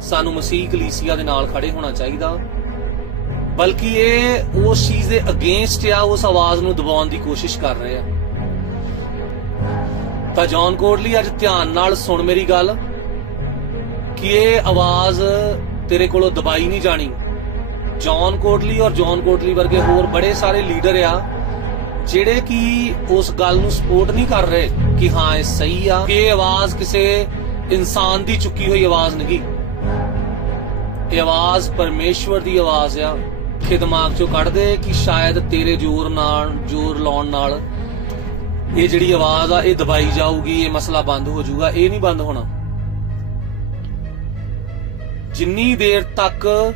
ਸਾਨੂੰ ਮਸੀਹ ਕਲੀਸਿਆ ਦੇ ਨਾਲ ਖੜੇ ਹੋਣਾ ਚਾਹੀਦਾ। ਬਲਕਿ ਇਹ ਉਸ ਚੀਜ਼ ਦੇ ਅਗੇਂਸਟ ਆ, ਉਸ ਆਵਾਜ਼ ਨੂੰ ਦਬਾਉਣ ਦੀ ਕੋਸ਼ਿਸ਼ ਕਰ ਰਹੇ ਆ। ਤਾਂ ਜੌਨ ਕੋਡਲੀ ਅੱਜ ਧਿਆਨ ਨਾਲ ਸੁਣ ਮੇਰੀ ਗੱਲ, ਕਿ ਇਹ ਆਵਾਜ਼ ਤੇਰੇ ਕੋਲੋਂ ਦਬਾਈ ਨਹੀਂ ਜਾਣੀ। ਜੌਨ ਕੋਡਲੀ ਔਰ ਜੌਨ ਕੋਡਲੀ ਵਰਗੇ ਹੋਰ ਬੜੇ ਸਾਰੇ ਲੀਡਰ ਆ, ਜਿਹੜੇ ਕਿ ਉਸ ਗੱਲ ਨੂੰ ਸਪੋਰਟ ਨਹੀਂ ਕਰ ਰਹੇ, ਕਿ ਹਾਂ, ਇਹ ਸਹੀ ਆ, ਕਿ ਇਹ ਆਵਾਜ਼ ਕਿਸੇ ਇਨਸਾਨ ਦੀ ਚੁੱਕੀ ਹੋਈ ਆਵਾਜ਼ ਨਹੀਂ। ਇਹ ਆਵਾਜ਼ ਪਰਮੇਸ਼ਵਰ ਦੀ ਆਵਾਜ਼ ਆ। ਕਿ ਦਿਮਾਗ ਚੋਂ ਕੱਢ ਦੇ ਕਿ ਸ਼ਾਇਦ ਤੇਰੇ ਜ਼ੋਰ ਨਾਲ, ਜ਼ੋਰ ਲਾਉਣ ਨਾਲ ਇਹ ਜਿਹੜੀ ਆਵਾਜ਼ ਆ, ਇਹ ਦਬਾਈ ਜਾਊਗੀ, ਇਹ ਮਸਲਾ ਬੰਦ ਹੋ ਜਾਊਗਾ, ਇਹ ਨਹੀਂ ਬੰਦ ਹੋਣਾ। ਜਿੰਨੀ ਦੇਰ ਤੱਕ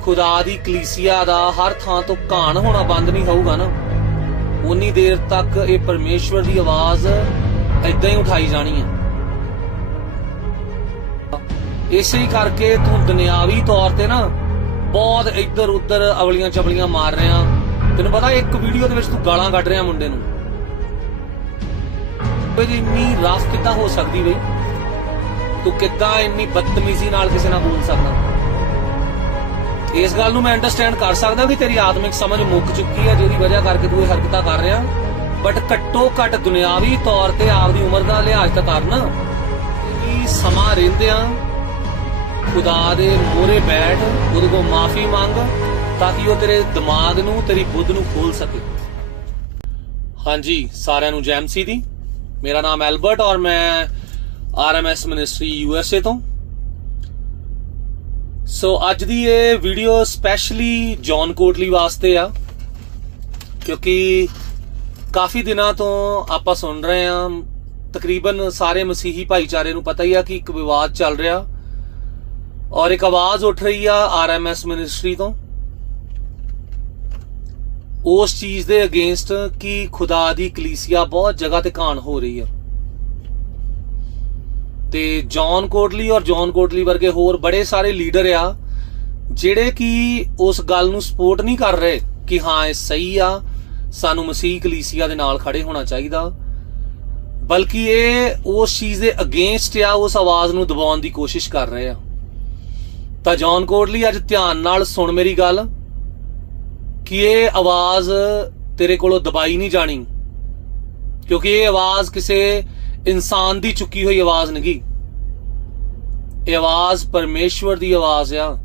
ਖੁਦਾ ਦੀ ਕਲੀਸਿਆ ਦਾ ਹਰ ਥਾਂ ਤੋਂ ਘਾਣ ਹੋਣਾ ਬੰਦ ਨਹੀਂ ਹੋਊਗਾ ਨਾ ਉਨੀ ਦੇਰ ਤੱਕ ਇਹ ਪਰਮੇਸ਼ਵਰ ਦੀ ਆਵਾਜ਼ ਐਦਾਂ ਹੀ ਉਠਾਈ ਜਾਣੀ ਹੈ ਇਸੇ ਕਰਕੇ ਤੂੰ ਦੁਨਿਆਵੀ ਤੌਰ ਤੇ ਨਾ ਬਹੁਤ ਇੱਧਰ ਉੱਧਰ ਅਵਲੀਆਂ ਚਵਲੀਆਂ ਮਾਰ ਰਿਹਾ। ਤੈਨੂੰ ਪਤਾ ਇੱਕ ਵੀਡੀਓ ਦੇ ਵਿੱਚ ਤੂੰ ਗਾਲਾਂ ਕੱਢ ਰਿਹਾ ਮੁੰਡੇ ਨੂੰ। ਓਏ ਇੰਨੀ ਰਫ ਕਿੱਦਾਂ ਹੋ ਸਕਦੀ ਬਈ ਤੂੰ ਕਿੱਦਾਂ ਇੰਨੀ ਬਦਤਮੀਜ਼ੀ ਨਾਲ ਕਿਸੇ ਨਾਲ ਬੋਲ ਸਕਦਾ? ਇਸ ਗੱਲ ਨੂੰ ਮੈਂ ਅੰਡਰਸਟੈਂਡ ਕਰ ਸਕਦਾ ਕਿ ਤੇਰੀ ਆਤਮਿਕ ਸਮਝ ਮੁੱਕ ਚੁੱਕੀ ਹੈ, ਜਿਹਦੀ ਵਜ੍ਹਾ ਕਰਕੇ ਤੂੰ ਇਹ ਹਰਕਤਾਂ ਕਰ ਰਿਹਾ। ਬਟ ਘੱਟੋ ਘੱਟ ਦੁਨਿਆਵੀ ਤੌਰ ਤੇ ਆਪਦੀ ਉਮਰ ਦਾ ਲਿਹਾਜ਼ ਤਾਂ ਕਰਨਾ ਕਿ ਸਮਾਂ ਰਹਿੰਦਿਆਂ ਖੁਦਾ ਦੇ ਮੋਰੇ ਬੈਠ, ਉਹਦੇ ਕੋਲ ਮਾਫੀ ਮੰਗ, ਤਾਂ ਕਿ ਉਹ ਤੇਰੇ ਦਿਮਾਗ ਨੂੰ, ਤੇਰੀ ਬੁੱਧ ਨੂੰ ਖੋਲ ਸਕੇ। ਹਾਂਜੀ, ਸਾਰਿਆਂ ਨੂੰ ਜੈਮਸੀ ਦੀ। ਮੇਰਾ ਨਾਮ ਐਲਬਰਟ ਔਰ ਮੈਂ ਆਰਐਮਐਸ ਮਿਨਿਸਟਰੀ ਯੂਐਸਏ ਤੋਂ। ਸੋ ਅੱਜ ਦੀ ਇਹ ਵੀਡੀਓ ਸਪੈਸ਼ਲੀ ਜੌਨ ਕੋਟਲੀ ਵਾਸਤੇ ਆ, ਕਿਉਂਕਿ ਕਾਫੀ ਦਿਨਾਂ ਤੋਂ ਆਪਾਂ ਸੁਣ ਰਹੇ ਹਾਂ। ਤਕਰੀਬਨ ਸਾਰੇ ਮਸੀਹੀ ਭਾਈਚਾਰੇ ਨੂੰ ਪਤਾ ਹੀ ਆ ਕਿ ਇੱਕ ਵਿਵਾਦ ਚੱਲ ਰਿਹਾ। ਔਰ ਇੱਕ ਆਵਾਜ਼ ਉੱਠ ਰਹੀ ਆ ਆਰਐਮਐਸ ਮਿਨਿਸਟਰੀ ਤੋਂ। ਉਸ ਚੀਜ਼ ਦੇ ਅਗੇਂਸਟ ਕਿ ਖੁਦਾ ਦੀ ਕਲੀਸਿਆ ਬਹੁਤ ਜਗ੍ਹਾ ਤੇ ਕਾਣ ਹੋ ਰਹੀ ਆ। ਤੇ ਜੌਨ ਕੋਟਲੀ ਔਰ ਜੌਨ ਕੋਟਲੀ ਵਰਗੇ ਹੋਰ ਬੜੇ ਸਾਰੇ ਲੀਡਰ ਆ, ਜਿਹੜੇ ਕਿ ਉਸ ਗੱਲ ਨੂੰ ਸਪੋਰਟ ਨਹੀਂ ਕਰ ਰਹੇ ਕਿ ਹਾਂ, ਇਹ ਸਹੀ ਆ, ਸਾਨੂੰ ਮਸੀਹ ਕਲੀਸਿਆ ਦੇ ਨਾਲ ਖੜੇ ਹੋਣਾ ਚਾਹੀਦਾ। ਬਲਕਿ ਇਹ ਉਸ ਚੀਜ਼ ਦੇ ਅਗੇਂਸਟ ਆ, ਉਸ ਆਵਾਜ਼ ਨੂੰ ਦਬਾਉਣ ਦੀ ਕੋਸ਼ਿਸ਼ ਕਰ ਰਹੇ ਆ। ਤਾਂ ਜੌਨ ਕੋਟਲੀ ਅੱਜ ਧਿਆਨ ਨਾਲ ਸੁਣ ਮੇਰੀ ਗੱਲ। ਕਿ ਇਹ ਆਵਾਜ਼ ਤੇਰੇ ਕੋਲੋਂ ਦਬਾਈ ਨਹੀਂ ਜਾਣੀ। ਕਿਉਂਕਿ ਇਹ ਆਵਾਜ਼ ਕਿਸੇ ਇਨਸਾਨ ਦੀ ਚੁੱਕੀ ਹੋਈ ਆਵਾਜ਼ ਨਹੀਂ ਇਹ ਆਵਾਜ਼ ਪਰਮੇਸ਼ਵਰ ਦੀ ਆਵਾਜ਼ ਆ।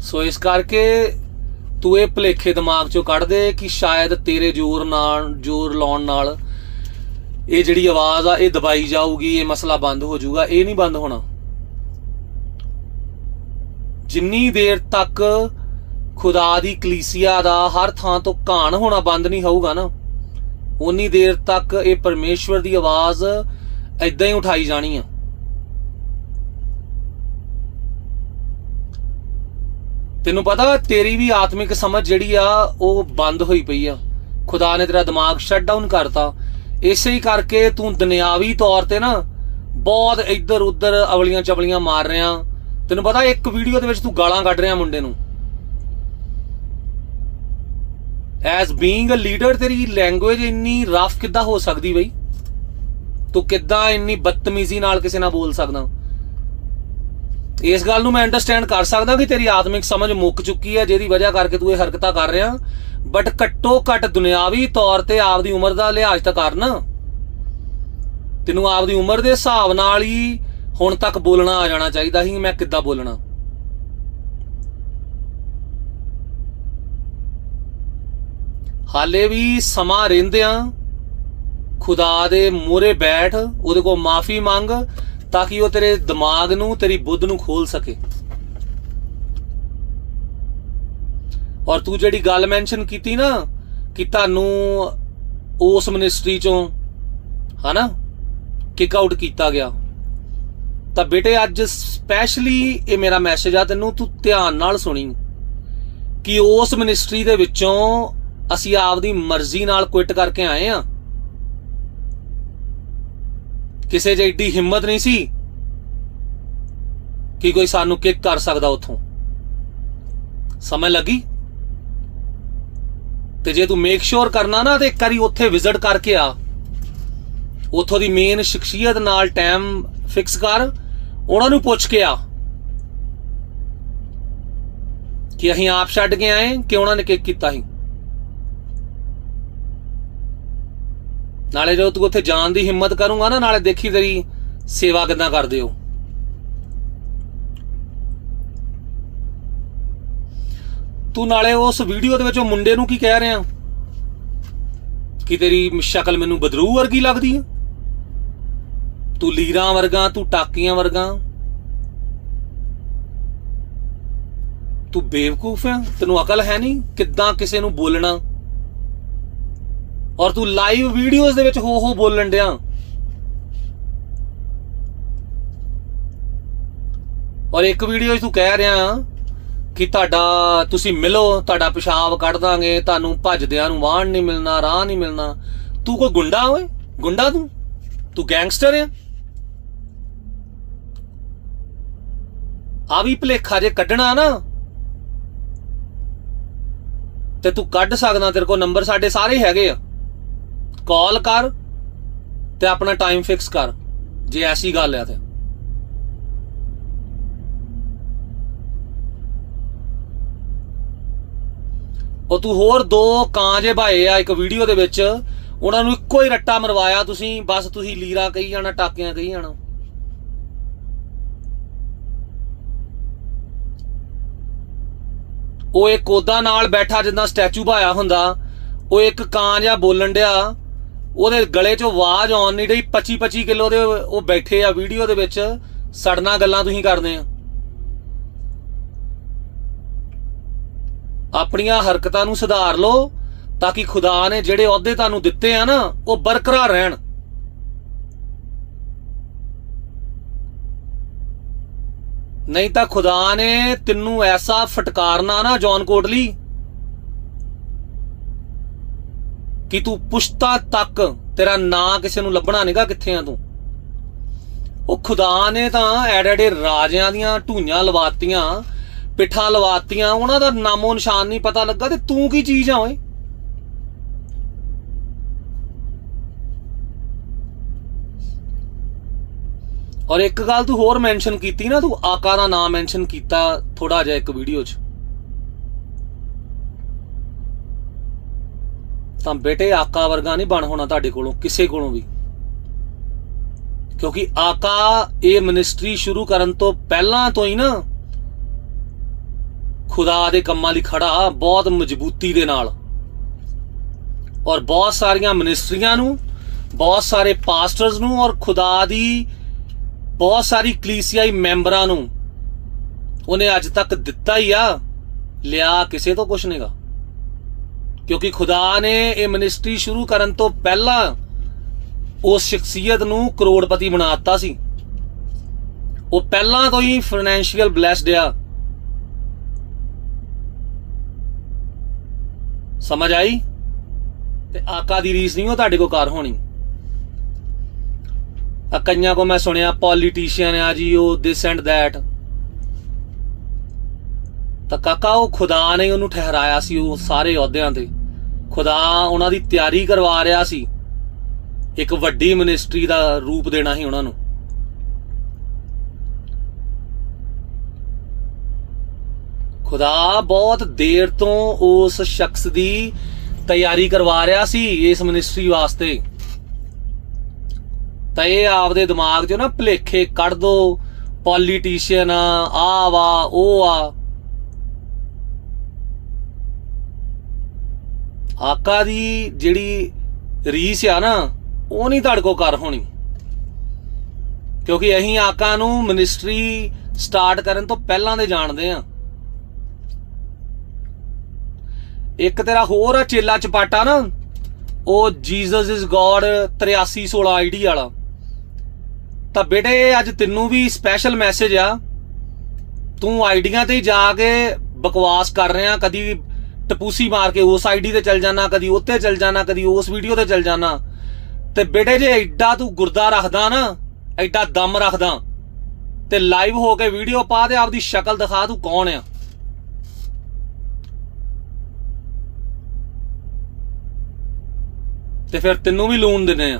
ਸੋ ਇਸ ਕਰਕੇ ਤੂੰ ਇਹ ਭਲੇਖੇ ਦਿਮਾਗ ਚੋਂ ਕੱਢ ਦੇ ਕਿ ਸ਼ਾਇਦ ਤੇਰੇ ਜ਼ੋਰ ਨਾਲ, ਜ਼ੋਰ ਲਾਉਣ ਨਾਲ ਇਹ ਜਿਹੜੀ ਆਵਾਜ਼ ਆ, ਇਹ ਦਬਾਈ ਜਾਊਗੀ, ਇਹ ਮਸਲਾ ਬੰਦ ਹੋ ਜਾਊਗਾ, ਇਹ ਨਹੀਂ ਬੰਦ ਹੋਣਾ। ਜਿੰਨੀ ਦੇਰ ਤੱਕ ਖੁਦਾ ਦੀ ਕਲੀਸਿਆ ਦਾ ਹਰ ਥਾਂ ਤੋਂ ਘਾਣ ਹੋਣਾ ਬੰਦ ਨਹੀਂ ਹੋਊਗਾ ਨਾ ਉਨੀ ਦੇਰ ਤੱਕ ਇਹ ਪਰਮੇਸ਼ਵਰ ਦੀ ਆਵਾਜ਼ ਐਦਾਂ ਹੀ ਉਠਾਈ ਜਾਣੀ ਆ। ਤੈਨੂੰ ਪਤਾ ਤੇਰੀ ਵੀ ਆਤਮਿਕ ਸਮਝ ਜਿਹੜੀ ਆ, ਉਹ ਬੰਦ ਹੋਈ ਪਈ ਆ। ਖੁਦਾ ਨੇ ਤੇਰਾ ਦਿਮਾਗ ਸ਼ਟ ਡਾਊਨ ਕਰਤਾ। ਇਸੇ ਹੀ ਕਰਕੇ ਤੂੰ ਦੁਨਿਆਵੀ ਤੌਰ ਤੇ ਨਾ ਬਹੁਤ ਇੱਧਰ ਉੱਧਰ ਅਵਲੀਆਂ ਚਵਲੀਆਂ ਮਾਰ ਰਿਹਾ। ਤੈਨੂੰ ਪਤਾ ਇੱਕ ਵੀਡੀਓ ਦੇ ਵਿੱਚ ਤੂੰ ਗਾਲਾਂ ਕੱਢ ਰਿਹਾ ਮੁੰਡੇ ਨੂੰ। ਐਜ਼ ਬੀਇੰਗ ਅ ਲੀਡਰ ਤੇਰੀ ਲੈਂਗੁਏਜ ਇੰਨੀ ਰਫ ਕਿੱਦਾਂ ਹੋ ਸਕਦੀ ਬਈ? ਤੂੰ ਕਿੱਦਾਂ ਇੰਨੀ ਬਦਤਮੀਜ਼ੀ ਨਾਲ ਕਿਸੇ ਨਾਲ ਬੋਲ ਸਕਦਾ? ਇਸ ਗੱਲ ਨੂੰ ਮੈਂ ਅੰਡਰਸਟੈਂਡ ਕਰ ਸਕਦਾ ਕਿ ਤੇਰੀ ਆਤਮਿਕ ਸਮਝ ਮੁੱਕ ਚੁੱਕੀ ਹੈ, ਜਿਹਦੀ ਵਜ੍ਹਾ ਕਰਕੇ ਤੂੰ ਇਹ ਹਰਕਤਾਂ ਕਰ ਰਿਹਾ। ਬਟ ਘੱਟੋ ਘੱਟ ਦੁਨਿਆਵੀ ਤੌਰ ਤੇ ਆਪਦੀ ਉਮਰ ਦਾ ਲਿਹਾਜ਼ ਤਾਂ ਕਰਨ। ਤੈਨੂੰ ਆਪਦੀ ਉਮਰ ਦੇ ਹਿਸਾਬ ਨਾਲ ਹੀ ਹੁਣ ਤੱਕ ਬੋਲਣਾ ਆ ਜਾਣਾ ਚਾਹੀਦਾ ਸੀ, ਮੈਂ ਕਿੱਦਾਂ ਬੋਲਣਾ। ਹਾਲੇ ਵੀ ਸਮਾਂ ਰਹਿੰਦਿਆਂ ਖੁਦਾ ਦੇ ਮੂਹਰੇ ਬੈਠ, ਉਹਦੇ ਕੋਲ ਮਾਫੀ ਮੰਗ, ਤਾਂ ਕਿ ਉਹ ਤੇਰੇ ਦਿਮਾਗ ਨੂੰ, ਤੇਰੀ ਬੁੱਧ ਨੂੰ ਖੋਲ ਸਕੇ। ਔਰ ਤੂੰ ਜਿਹੜੀ ਗੱਲ ਮੈਂਸ਼ਨ ਕੀਤੀ ਨਾ, ਕਿ ਤੁਹਾਨੂੰ ਉਸ ਮਿਨਿਸਟਰੀ ਚੋਂ, ਹਨਾ ਕਿਕ ਆਊਟ ਕੀਤਾ ਗਿਆ। ਤਾਂ ਬੇਟੇ ਅੱਜ ਸਪੈਸ਼ਲੀ ਇਹ ਮੇਰਾ ਮੈਸੇਜ ਆ, ਤੈਨੂੰ ਤੂੰ ਧਿਆਨ ਨਾਲ ਸੁਣੀ। ਕਿ ਉਸ ਮਿਨਿਸਟਰੀ ਦੇ ਵਿੱਚੋਂ ਅਸੀਂ ਆਪਦੀ ਮਰਜ਼ੀ ਨਾਲ ਕੁਇਟ ਕਰਕੇ ਆਏ ਆ। ਕਿਸੇ 'ਚ ਏਡੀ ਹਿੰਮਤ ਨਹੀਂ ਸੀ ਕਿ ਕੋਈ ਸਾਨੂੰ ਕਿਕ ਕਰ ਸਕਦਾ ਉੱਥੋਂ। ਸਮਝ ਲੱਗੀ? ਤੇ ਜੇ ਤੂੰ ਮੇਕ ਸ਼ੋਰ ਕਰਨਾ ਨਾ ਤੇ ਇੱਕ ਵਾਰੀ ਉੱਥੇ ਵਿਜ਼ਿਟ ਕਰਕੇ ਆ। ਉੱਥੋਂ ਦੀ ਮੇਨ ਸ਼ਖਸੀਅਤ ਨਾਲ ਟਾਈਮ ਫਿਕਸ ਕਰ, ਉਹਨਾਂ ਨੂੰ ਪੁੱਛ ਕੇ ਆ ਕਿ ਅਸੀਂ ਆਪ ਛੱਡ ਕੇ ਆਏ, ਕਿ ਉਹਨਾਂ ਨੇ ਕੀ ਕੀਤਾ ਸੀ। ਨਾਲੇ ਜਦੋਂ ਤੂੰ ਉੱਥੇ ਜਾਣ ਦੀ ਹਿੰਮਤ ਕਰੂੰਗਾ ਨਾ, ਨਾਲੇ ਦੇਖੀ ਤੇਰੀ ਸੇਵਾ ਕਿਦਾਂ ਕਰਦੇ ਹੋ। ਤੂੰ ਨਾਲੇ ਉਸ ਵੀਡੀਓ ਦੇ ਵਿੱਚ ਉਹ ਮੁੰਡੇ ਨੂੰ ਕੀ ਕਹਿ ਰਿਹਾ? ਕਿ ਤੇਰੀ ਸ਼ਕਲ ਮੈਨੂੰ ਬਦਰੂ ਵਰਗੀ ਲੱਗਦੀ ਹੈ ਤੂੰ ਲੀਰਾਂ ਵਰਗਾ, ਤੂੰ ਟਾਕੀਆਂ ਵਰਗਾ। ਤੂੰ ਬੇਵਕੂਫ ਹੈ ਤੈਨੂੰ ਅਕਲ ਹੈ ਨਹੀਂ ਕਿੱਦਾਂ ਕਿਸੇ ਨੂੰ ਬੋਲਣਾ। ਔਰ ਤੂੰ ਲਾਈਵ ਵੀਡੀਓਜ਼ ਦੇ ਵਿੱਚ ਹੋ ਹੋ ਬੋਲਣ ਡਿਆ। ਔਰ ਇੱਕ ਵੀਡੀਓ 'ਚ ਤੂੰ ਕਹਿ ਰਿਹਾ ਕਿ ਤੁਹਾਡਾ, ਤੁਸੀਂ ਮਿਲੋ, ਤੁਹਾਡਾ ਪਿਸ਼ਾਬ ਕੱਢ ਦਾਂਗੇ, ਤੁਹਾਨੂੰ ਭੱਜਦਿਆਂ ਨੂੰ ਵਾਹਣ ਨਹੀਂ ਮਿਲਣਾ, ਰਾਹ ਨਹੀਂ ਮਿਲਣਾ। ਤੂੰ ਕੋਈ ਗੁੰਡਾ ਓਏ? ਗੁੰਡਾ ਤੂੰ? ਤੂੰ ਗੈਂਗਸਟਰ ਹੈ ਆ ਵੀ ਭਲੇਖਾ ਜੇ ਕੱਢਣਾ ਨਾ, ਤੇ ਤੂੰ ਕੱਢ ਸਕਦਾ, ਤੇਰੇ ਕੋਲ ਨੰਬਰ ਸਾਡੇ ਸਾਰੇ ਹੈਗੇ ਆ। ਕਾਲ ਕਰ ਤੇ ਆਪਣਾ ਟਾਈਮ ਫਿਕਸ ਕਰ, ਜੇ ਐਸੀ ਗੱਲ ਆ ਤੇ। ਉਹ ਤੂੰ ਹੋਰ ਦੋ ਕਾਂ ਜੇ ਭਾਏ ਆ ਇੱਕ ਵੀਡੀਓ ਦੇ ਵਿੱਚ, ਉਹਨਾਂ ਨੂੰ ਇੱਕੋ ਹੀ ਰੱਟਾ ਮਰਵਾਇਆ ਤੁਸੀਂ, ਬਸ ਤੁਸੀਂ ਲੀਰਾ ਕਹੀ ਜਾਣਾ, ਟਾਕਿਆਂ ਕਹੀ ਜਾਣਾ। ਉਹ ਇੱਕ ਕੋਦਾ ਨਾਲ ਬੈਠਾ ਜਿੱਦਾਂ ਸਟੈਚੂ ਭਾਇਆ ਹੁੰਦਾ, ਉਹ ਇੱਕ ਕਾਂ ਜਿਹਾ ਬੋਲਣ ਡਿਆ, ਉਹਦੇ ਗਲੇ 'ਚੋਂ ਆਵਾਜ਼ ਆਉਣ ਨਹੀਂ ਰਹੀ 25 25 ਕਿਲੋ ਦੇ ਉਹ ਬੈਠੇ ਆ ਵੀਡੀਓ ਦੇ ਵਿੱਚ, ਸੜਨਾ ਗੱਲਾਂ ਤੁਸੀਂ ਕਰਦੇ ਆ। ਆਪਣੀਆਂ ਹਰਕਤਾਂ ਨੂੰ ਸੁਧਾਰ ਲਓ ਤਾਂ ਕਿ ਖੁਦਾ ਨੇ ਜਿਹੜੇ ਅਹੁਦੇ ਤੁਹਾਨੂੰ ਦਿੱਤੇ ਆ ਨਾ, ਉਹ ਬਰਕਰਾਰ ਰਹਿਣ। ਨਹੀਂ ਤਾਂ ਖੁਦਾ ਨੇ ਤੈਨੂੰ ਐਸਾ ਫਟਕਾਰਨਾ ਨਾ, ਜੌਨ ਕੋਟਲੀ ਕਿ ਤੂੰ ਪੁਸ਼ਤਾ ਤੱਕ ਤੇਰਾ ਨਾਂ ਕਿਸੇ ਨੂੰ ਲੱਭਣਾ ਨਹੀਂਗਾ ਕਿੱਥੇ ਆ ਤੂੰ। ਉਹ ਖੁਦਾ ਨੇ ਤਾਂ ਐਡੇ ਰਾਜਿਆਂ ਦੀਆਂ ਢੂਈਆਂ ਲਵਾਤੀਆਂ ਪਿੱਠਾਂ ਲਵਾਤੀਆਂ, ਉਹਨਾਂ ਦਾ ਨਾਮੋ ਨਿਸ਼ਾਨ ਨਹੀਂ ਪਤਾ ਲੱਗਾ ਤੇ ਤੂੰ ਕੀ ਚੀਜ਼ ਆ ਓਏ? ਔਰ ਇੱਕ ਗੱਲ ਤੂੰ ਹੋਰ ਮੈਂਸ਼ਨ ਕੀਤੀ ਨਾ, ਤੂੰ ਆਕਾ ਦਾ ਨਾਮ ਮੈਂਸ਼ਨ ਕੀਤਾ ਥੋੜਾ ਜਿਹਾ ਇੱਕ ਵੀਡੀਓ 'ਚ। ਤਾਂ ਬੇਟੇ, ਆਕਾ ਵਰਗਾ ਨਹੀਂ ਬਣ ਹੋਣਾ ਤੁਹਾਡੇ ਕੋਲੋਂ, ਕਿਸੇ ਕੋਲੋਂ ਵੀ। ਕਿਉਂਕਿ ਆਕਾ ਇਹ ਮਿਨਿਸਟਰੀ ਸ਼ੁਰੂ ਕਰਨ ਤੋਂ ਪਹਿਲਾਂ ਤੋਂ ਹੀ ਨਾ ਖੁਦਾ ਦੇ ਕੰਮਾਂ ਲਈ ਖੜਾ, ਬਹੁਤ ਮਜ਼ਬੂਤੀ ਦੇ ਨਾਲ। ਔਰ ਬਹੁਤ ਸਾਰੀਆਂ ਮਿਨਿਸਟਰੀਆਂ ਨੂੰ, ਬਹੁਤ ਸਾਰੇ ਪਾਸਟਰਸ ਨੂੰ ਔਰ ਖੁਦਾ ਦੀ ਬਹੁਤ ਸਾਰੀ ਕਲੀਸਿਆਈ ਮੈਂਬਰਾਂ ਨੂੰ ਉਹਨੇ ਅੱਜ ਤੱਕ ਦਿੱਤਾ ਹੀ ਆ, ਲਿਆ ਕਿਸੇ ਤੋਂ ਕੁਝ ਨਹੀਂਗਾ। ਕਿਉਂਕਿ ਖੁਦਾ ਨੇ ਇਹ ਮਿਨਿਸਟਰੀ ਸ਼ੁਰੂ ਕਰਨ ਤੋਂ ਪਹਿਲਾਂ ਉਸ ਸ਼ਖਸੀਅਤ ਨੂੰ ਕਰੋੜਪਤੀ ਬਣਾਤਾ ਸੀ। ਉਹ ਪਹਿਲਾਂ ਤੋਂ ਹੀ ਫਾਈਨੈਂਸ਼ੀਅਲ ਬਲੈਸਡ ਆ। ਸਮਝ ਆਈ? ਤੇ ਆਕਾ ਦੀ ਰੀਸ ਨਹੀਂ ਉਹ ਤੁਹਾਡੇ ਕੋ ਕਾਰ ਹੋਣੀ। ਆ ਕਈਆਂ ਕੋ ਮੈਂ ਸੁਣਿਆ ਪੋਲੀਟੀਸ਼ੀਅਨ ਆ ਜੀ, ਉਹ ਦਿਸ ਐਂਡ ਦੈਟ ਤਾਂ ਕਾਕਾ, ਉਹ ਖੁਦਾ ਨੇ ਉਹਨੂੰ ਠਹਿਰਾਇਆ ਸੀ, ਉਹ ਸਾਰੇ ਅਹੁਦਿਆਂ ਤੇ। ਖੁਦਾ ਉਹਨਾਂ ਦੀ ਤਿਆਰੀ ਕਰਵਾ ਰਿਹਾ ਸੀ। ਇੱਕ ਵੱਡੀ ਮਿਨਿਸਟਰੀ ਦਾ ਰੂਪ ਦੇਣਾ ਸੀ ਉਹਨਾਂ ਨੂੰ। ਖੁਦਾ ਬਹੁਤ ਦੇਰ ਤੋਂ ਉਸ ਸ਼ਖਸ ਦੀ ਤਿਆਰੀ ਕਰਵਾ ਰਿਹਾ ਸੀ ਇਸ ਮਿਨਿਸਟਰੀ ਵਾਸਤੇ। ਤਾਂ ਇਹ ਆਪਦੇ ਦਿਮਾਗ 'ਚ ਨਾ ਭਲੇਖੇ ਕੱਢ ਦੋ ਪੋਲੀਟੀਸ਼ੀਅਨ ਆ ਵਾ ਉਹ ਆ। ਆਕਾ ਦੀ ਜਿਹੜੀ ਰੀਸ ਆ ਨਾ, ਉਹ ਨਹੀਂ ਤੁਹਾਡੇ ਕੋ ਕਰ ਹੋਣੀ। ਕਿਉਂਕਿ ਅਸੀਂ ਆਕਾ ਨੂੰ ਮਿਨਿਸਟਰੀ ਸਟਾਰਟ ਕਰਨ ਤੋਂ ਪਹਿਲਾਂ ਦੇ ਜਾਣਦੇ ਆ ਇੱਕ ਤੇਰਾ ਹੋਰ ਆ ਚੇਲਾ ਚਪਾਟਾ ਨਾ, ਉਹ ਜੀਸਸ ਇਜ਼ ਗੋਡ 8316 ਆਈਡੀ ਵਾਲਾ। ਤਾਂ ਬੇਟੇ, ਅੱਜ ਤੈਨੂੰ ਵੀ ਸਪੈਸ਼ਲ ਮੈਸੇਜ ਆ। ਤੂੰ ਆਈਡੀਆਂ ਤੇ ਜਾ ਕੇ ਬਕਵਾਸ ਕਰ ਰਿਹਾ, ਕਦੀ ਟਪੂਸੀ ਮਾਰ ਕੇ ਉਸ ਆਈਡੀ ਤੇ ਚੱਲ ਜਾਣਾ, ਕਦੀ ਉੱਤੇ ਚੱਲ ਜਾਣਾ, ਕਦੀ ਉਸ ਵੀਡੀਓ ਤੇ ਚੱਲ ਜਾਣਾ। ਤੇ ਬੇਟੇ, ਜੇ ਐਡਾ ਤੂੰ ਗੁਰਦਾ ਰੱਖਦਾ ਨਾ, ਐਡਾ ਦਮ ਰੱਖਦਾ, ਤੇ ਲਾਈਵ ਹੋ ਕੇ ਵੀਡੀਓ ਪਾ ਦੇ ਆਪਦੀ ਸ਼ਕਲ ਦਿਖਾ ਤੂੰ ਕੌਣ ਆ? ਤੇ ਫਿਰ ਤੈਨੂੰ ਵੀ ਲੂਣ ਦਿੰਦੇ ਆ।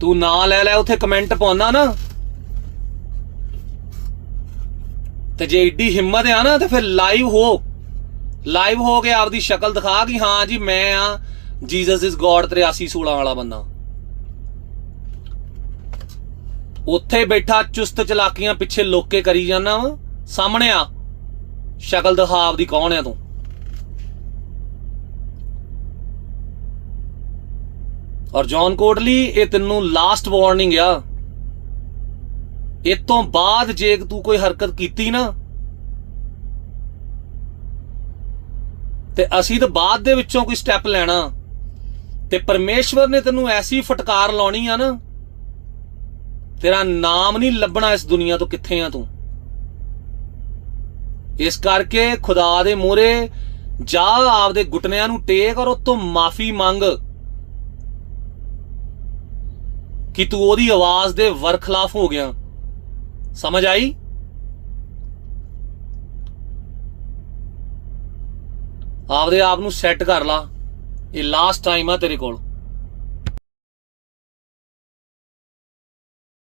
ਤੂੰ ਨਾਂ ਲੈ ਲੈ, ਉੱਥੇ ਕਮੈਂਟ ਪਾਉਣਾ ਨਾ। ਤੇ ਜੇ ਇੱਡੀ ਹਿੰਮਤ ਆ ਨਾ, ਤੇ ਫਿਰ ਲਾਈਵ ਹੋ। ਲਾਈਵ ਹੋ ਕੇ ਆਪਦੀ ਸ਼ਕਲ ਦਿਖਾ ਕਿ ਹਾਂ ਜੀ, ਮੈਂ ਆ ਜੀਸਸ ਇਜ਼ ਗੋਡ 8316 ਵਾਲਾ ਬੰਦਾ। ਉੱਥੇ ਬੈਠਾ, ਚੁਸਤ ਚਲਾਕੀਆਂ ਪਿੱਛੇ ਲੋਕੇ ਕਰੀ ਜਾਂਦਾ ਵਾ। ਸਾਹਮਣੇ ਆ। ਸ਼ਕਲ ਦਿਖਾ ਆਪਦੀ ਕੌਣ ਆ ਤੂੰ? ਔਰ ਜੌਨ ਕੋਟਲੀ, ਇਹ ਤੈਨੂੰ ਲਾਸਟ ਵਾਰਨਿੰਗ ਆ। ਇਹ ਤੋਂ ਬਾਅਦ ਜੇ ਤੂੰ ਕੋਈ ਹਰਕਤ ਕੀਤੀ ਨਾ, ਤੇ ਅਸੀਂ ਤਾਂ ਬਾਅਦ ਦੇ ਵਿੱਚੋਂ ਕੋਈ ਸਟੈਪ ਲੈਣਾ। ਤੇ ਪਰਮੇਸ਼ਵਰ ਨੇ ਤੈਨੂੰ ਐਸੀ ਫਟਕਾਰ ਲਾਉਣੀ ਆ ਨਾ, ਤੇਰਾ ਨਾਮ ਨਹੀਂ ਲੱਭਣਾ ਇਸ ਦੁਨੀਆ ਤੋਂ ਕਿੱਥੇ ਆ ਤੂੰ। ਇਸ ਕਰਕੇ ਖੁਦਾ ਦੇ ਮੂਹਰੇ ਜਾ ਆਪਦੇ ਗੁੱਟਨਿਆਂ ਨੂੰ ਟੇਕ ਔਰ ਉਤੋਂ ਮਾਫੀ ਮੰਗ। ਕਿ ਤੂੰ ਉਹਦੀ ਆਵਾਜ਼ ਦੇ ਵਰਖਲਾਫ ਹੋ ਗਿਆ। ਸਮਝ ਆਈ? ਆਪਦੇ ਆਪ ਨੂੰ ਸੈੱਟ ਕਰ ਲਾ। ਇਹ ਲਾਸਟ ਟਾਈਮ ਆ ਤੇਰੇ ਕੋਲ।